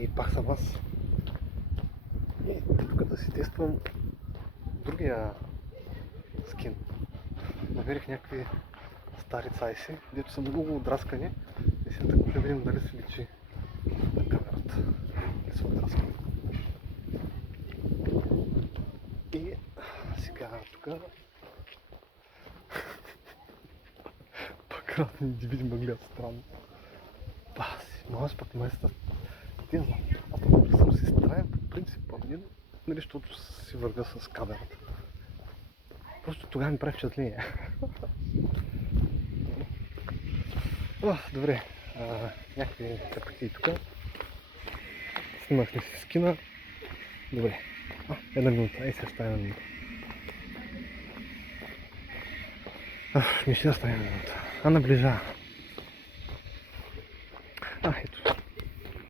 и пак за вас. И тук да си тествам другия скин. Намерих някакви стари цайси, дето са много отраскани и сега така да видим дали се личи на камерата. Дали са отраскани. И сега тук пак разни индивиди ме гледат странно. Баси, може пък места. Не знам, аз не съм си странен по принцип, нали, защото си върга с камерата. Просто тогава ми прави впечатление. Добре, някакви тъпки тук. Снимах ли си скина? Добре. Една минута, сега ще една минута. Ми ще остане една минута. Наближава. Ето